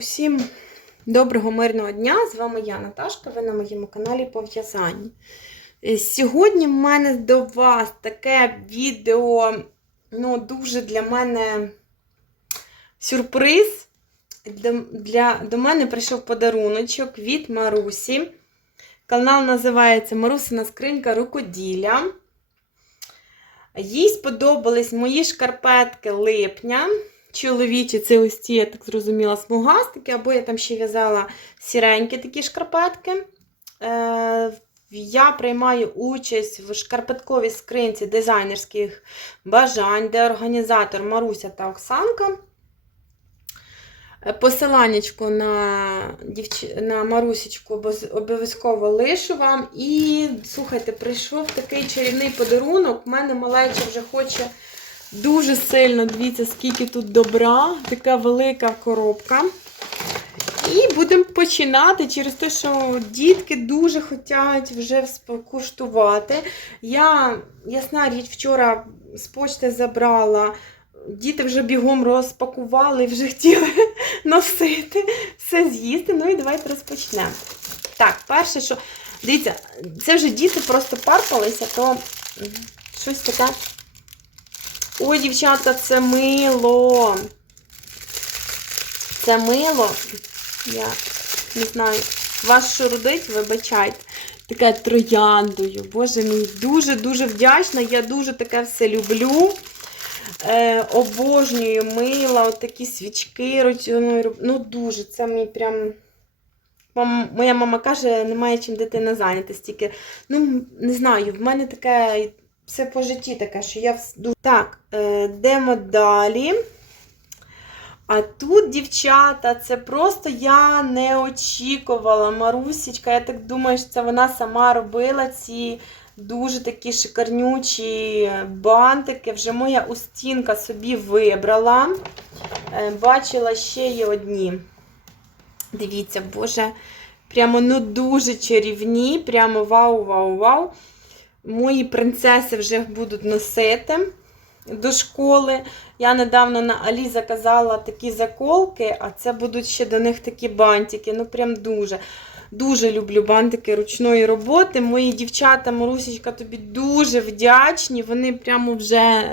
Всім доброго мирного дня! З вами я, Наташка, ви на моєму каналі по в'язанню. Е, Сьогодні в мене до вас таке відео, ну, дуже для мене сюрприз. Для, для, до мене прийшов подаруночок від Марусі. Канал називається Марусина скринька рукоділля. Їй сподобались мої шкарпетки липня. Чоловічі, це ось ці, я так зрозуміла, смугастики, або я там ще в'язала сіренькі такі шкарпетки. Е, я приймаю участь в шкарпетковій скринці дизайнерських бажань, де організатор Маруся та Оксанка. Е, Посиланнячко на дівч... на Марусечку обов'яз- обов'язково лишу вам. І слухайте, прийшов такий чарівний подарунок. У мене малеча вже хоче дуже сильно. Дивіться, скільки тут добра, така велика коробка. І будемо починати через те, що дітки дуже хочуть вже скуштувати. Я, ясна річ, вчора з почти забрала. Діти вже бігом розпакували, вже хотіли носити, все з'їсти. Ну і давайте розпочнемо. Так, перше, що. Дивіться, це вже діти просто парпалися, то щось таке. Ой, дівчатка, це мило. Це мило. Я не знаю. Вас що родить, вибачайте. Таке трояндою. Боже мій, дуже-дуже вдячна. Я дуже таке все люблю. Е, обожнюю мила, от такі свічки роб- Ну, дуже, це мій прям. Моя мама каже, немає чим дитина зайнята стільки. Ну, не знаю, в мене таке все по житті таке, що я вс- ду- Так, е, йдемо далі. А тут, дівчата, це просто я не очікувала. Марусічка, я так думаю, що це вона сама робила ці дуже такі шикарнючі бантики. Вже моя устінка собі вибрала. Е, Бачила ще є одні. Дивіться, боже, прямо ну дуже чарівні. Прямо вау-вау-вау. Мої принцеси вже будуть носити до школи. Я недавно на Алі заказала такі заколки, а це будуть ще до них такі бантики. Ну, прям дуже. Дуже люблю бантики ручної роботи. Мої дівчата, Марусечка, тобі дуже вдячні. Вони прямо вже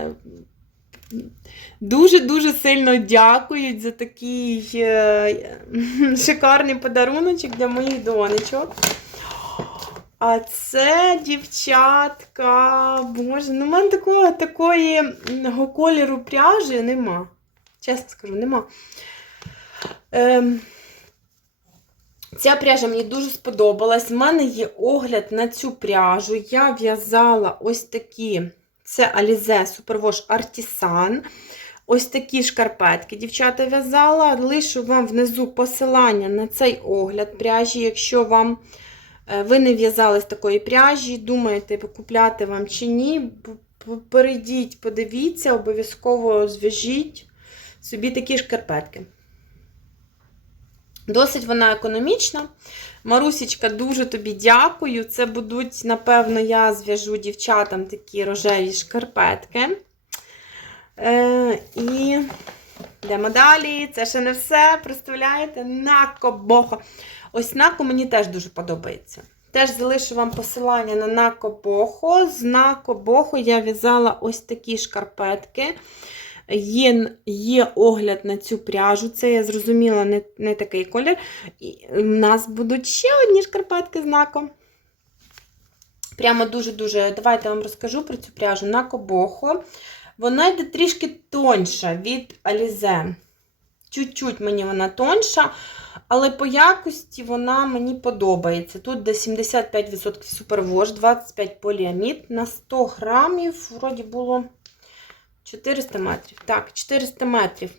дуже-дуже сильно дякують за такий е, шикарний подаруночок для моїх донечок. А це дівчатка. Боже, ну в мене такого, такої кольору пряжі нема. Чесно скажу, нема. Ем, ця пряжа мені дуже сподобалась. У мене є огляд на цю пряжу. Я в'язала ось такі. Це Alize Superwash Artisan. Ось такі шкарпетки дівчата в'язала. Лишу вам внизу посилання на цей огляд пряжі, якщо вам. Е, Ви не в'язали з такої пряжі, думаєте, купляти вам чи ні. Перейдіть, подивіться, обов'язково зв'яжіть собі такі шкарпетки. Досить вона економічна. Марусічка, дуже тобі дякую. Це будуть, напевно, я зв'яжу дівчатам такі рожеві шкарпетки. Е, і йдемо далі. Це ще не все. Представляєте? Накобохо. Ось Нако мені теж дуже подобається. Теж залишу вам посилання на Накобохо. З Накобохо я в'язала ось такі шкарпетки. Є, є огляд на цю пряжу. Це я зрозуміла не, не такий колір. І в нас будуть ще одні шкарпетки з Нако. Прямо дуже-дуже. Давайте вам розкажу про цю пряжу Накобохо. Вона йде трішки тоньша від Alize. Чуть-чуть мені вона тоньша. Але по якості вона мені подобається. Тут де 75% супервош, 25 поліамід. На 100 грамів, вроді було 400 метрів. Так, 400 метрів.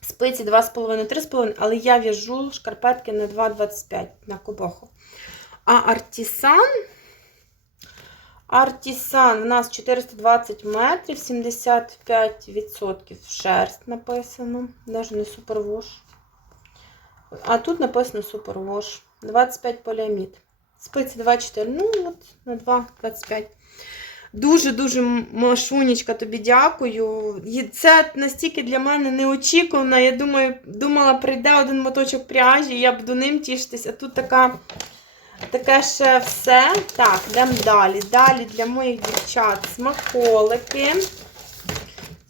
Спиці 2,5-3,5, але я в'яжу шкарпетки на 2,25 на кобоху. А артісан. Артісан в нас 420 метрів, 75% шерсть написано. Навіть не супервош. А тут написано супервош. 25 поліамід. Спиці 2,4. Ну, от на 2,25. Дуже-дуже Машунечка, тобі дякую. Це настільки для мене неочікувано. Я думаю, думала, прийде один моточок пряжі, я буду ним тішитись, а тут така. Таке ще все. Так, йдемо далі. Далі для моїх дівчат смаколики.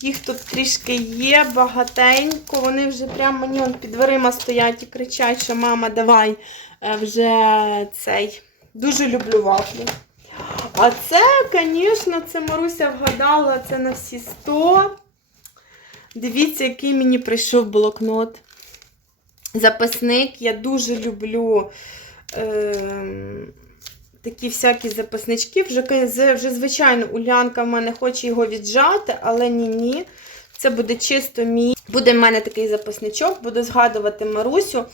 Їх тут трішки є, багатенько. Вони вже прямо мені он під дверима стоять і кричать, що мама, давай е, вже цей. Дуже люблю вафлі. А це, звісно, це Маруся вгадала, це на всі 100. Дивіться, який мені прийшов блокнот. Записник. Я дуже люблю такі всякі записнички. Вже, вже, звичайно, Улянка в мене хоче його віджати, але ні-ні. Це буде чисто мій. Буде в мене такий записничок, буду згадувати Марусю.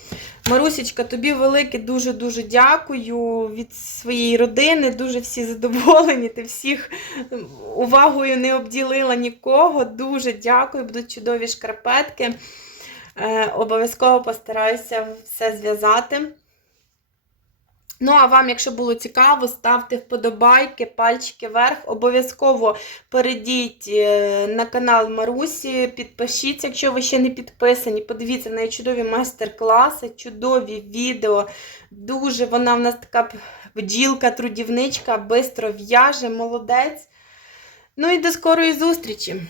Марусечка, тобі велике дуже-дуже дякую від своєї родини. Дуже всі задоволені. Ти всіх ем, увагою не обділила нікого. Дуже дякую, будуть чудові шкарпетки. Е, обов'язково постараюся все зв'язати. Ну, а вам, якщо було цікаво, ставте вподобайки, пальчики вверх. Обов'язково перейдіть е, на канал Марусі, підпишіться, якщо ви ще не підписані. Подивіться на чудові майстер-класи, чудові відео. Дуже вона в нас така бджілка, трудівничка, бистро в'яже, молодець. Ну і до скорої зустрічі!